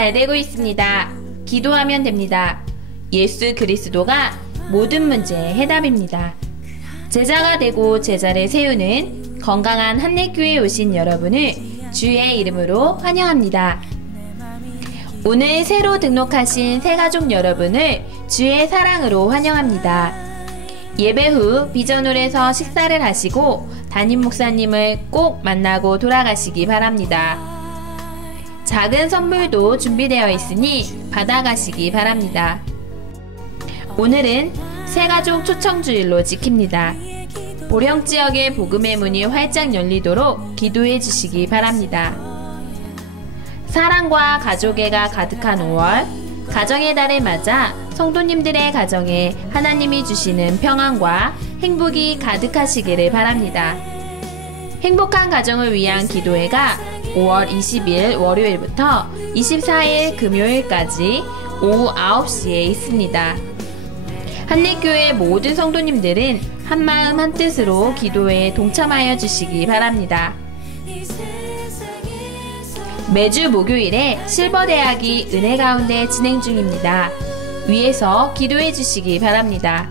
잘 되고 있습니다. 기도하면 됩니다. 예수 그리스도가 모든 문제의 해답입니다. 제자가 되고 제자를 세우는 건강한 한내교회에 오신 여러분을 주의 이름으로 환영합니다. 오늘 새로 등록하신 새가족 여러분을 주의 사랑으로 환영합니다. 예배 후 비전홀에서 식사를 하시고 담임 목사님을 꼭 만나고 돌아가시기 바랍니다. 작은 선물도 준비되어 있으니 받아가시기 바랍니다. 오늘은 새가족 초청주일로 지킵니다. 보령 지역의 복음의 문이 활짝 열리도록 기도해 주시기 바랍니다. 사랑과 가족애가 가득한 5월, 가정의 달을 맞아 성도님들의 가정에 하나님이 주시는 평안과 행복이 가득하시기를 바랍니다. 행복한 가정을 위한 기도회가 5월 20일 월요일부터 24일 금요일까지 오후 9시에 있습니다. 한내교회 모든 성도님들은 한마음 한뜻으로 기도에 동참하여 주시기 바랍니다. 매주 목요일에 실버대학이 은혜 가운데 진행 중입니다. 위에서 기도해 주시기 바랍니다.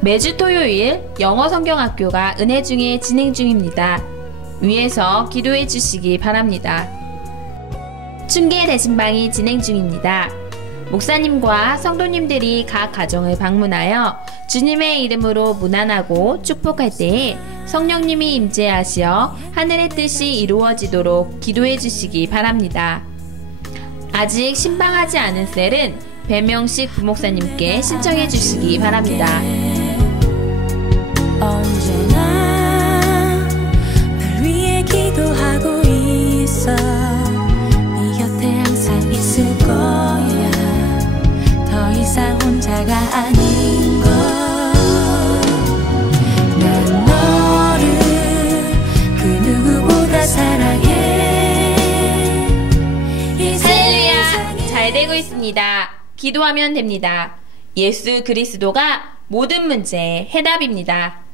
매주 토요일 영어 성경학교가 은혜 중에 진행 중입니다. 위에서 기도해 주시기 바랍니다. 중계 대신방이 진행 중입니다. 목사님과 성도님들이 각 가정을 방문하여 주님의 이름으로 무난하고 축복할 때에 성령님이 임재하시어 하늘의 뜻이 이루어지도록 기도해 주시기 바랍니다. 아직 신방하지 않은 셀은 배명식 부목사님께 신청해 주시기 바랍니다. 언제나 기도하고 있어 네 곁에 항상 있을 거야 더 이상 혼자가 아닌 걸난 너를 그 누구보다 사랑해 이 할렐루야! 세상에 잘 되고 있습니다. 기도하면 됩니다. 예수 그리스도가 모든 문제의 해답입니다.